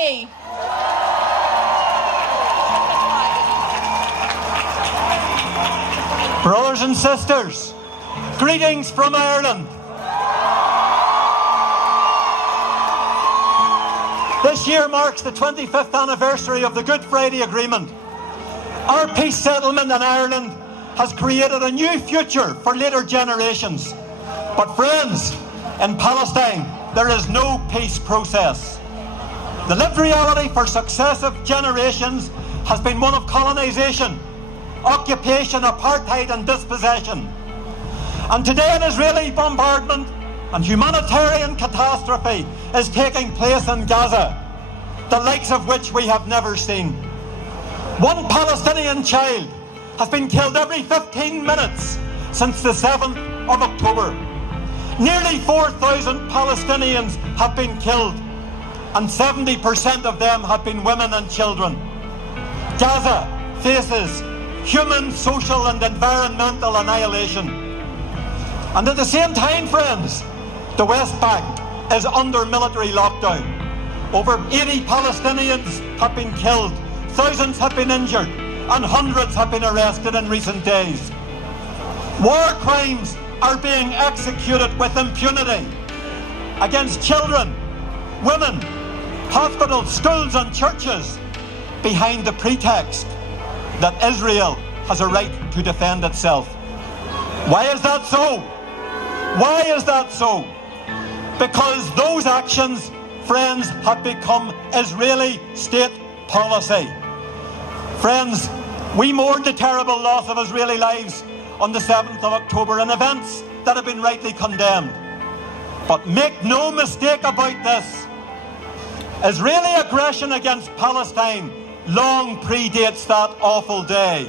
Kearney. Brothers and sisters, greetings from Ireland. This year marks the 25th anniversary of the Good Friday Agreement. Our peace settlement in Ireland has created a new future for later generations. But friends, in Palestine, there is no peace process. The lived reality for successive generations has been one of colonisation, occupation, apartheid and dispossession. And today an Israeli bombardment and humanitarian catastrophe is taking place in Gaza, the likes of which we have never seen. One Palestinian child has been killed every 15 minutes since the 7th of October. Nearly 4,000 Palestinians have been killed, and 70% of them have been women and children. Gaza faces human, social and environmental annihilation. And at the same time, friends, the West Bank is under military lockdown. Over 80 Palestinians have been killed, thousands have been injured, and hundreds have been arrested in recent days. War crimes are being executed with impunity against children, women, hospitals, schools and churches, behind the pretext that Israel has a right to defend itself. Why is that so? Why is that so? Because those actions, friends, have become Israeli state policy. Friends, we mourned the terrible loss of Israeli lives on the 7th of October in events that have been rightly condemned. But make no mistake about this, Israeli aggression against Palestine long predates that awful day.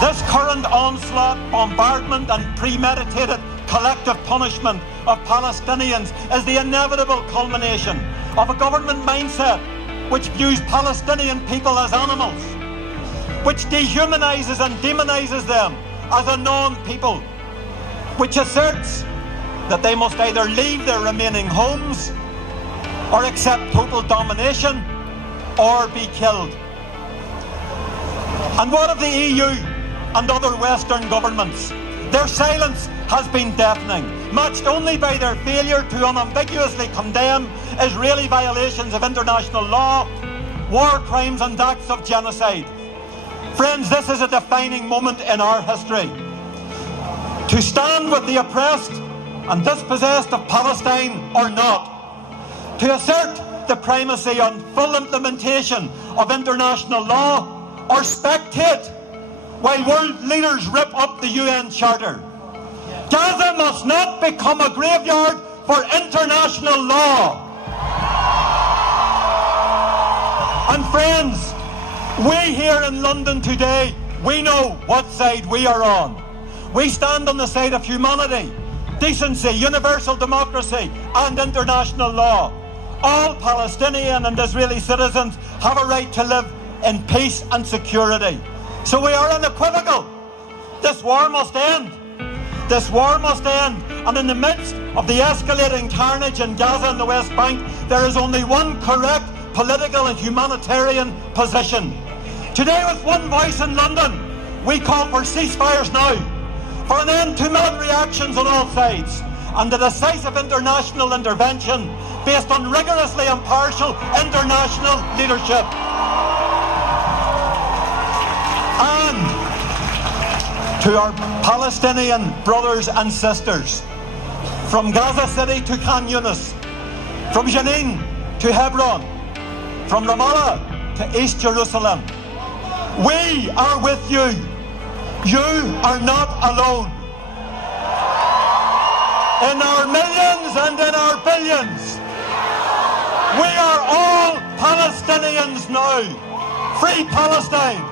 This current onslaught, bombardment and premeditated collective punishment of Palestinians is the inevitable culmination of a government mindset which views Palestinian people as animals, which dehumanises and demonises them as a non-people, which asserts that they must either leave their remaining homes or accept total domination or be killed. And what of the EU and other Western governments? Their silence has been deafening, matched only by their failure to unambiguously condemn Israeli violations of international law, war crimes and acts of genocide. Friends, this is a defining moment in our history. To stand with the oppressed and dispossessed of Palestine or not. To assert the primacy on full implementation of international law or spectate while world leaders rip up the UN Charter. Gaza must not become a graveyard for international law. And friends, we here in London today, we know what side we are on. We stand on the side of humanity, decency, universal democracy and international law. All Palestinian and Israeli citizens have a right to live in peace and security. So we are unequivocal. This war must end. This war must end. And in the midst of the escalating carnage in Gaza and the West Bank, there is only one correct political and humanitarian position. Today, with one voice in London, we call for ceasefires now, for an end to military actions on all sides, and a decisive international intervention based on rigorously impartial international leadership. And to our Palestinian brothers and sisters, from Gaza City to Khan Yunis, from Jenin to Hebron, from Ramallah to East Jerusalem, we are with you. You are not alone. In our millions and in our billions, we are all Palestinians now. Free Palestine!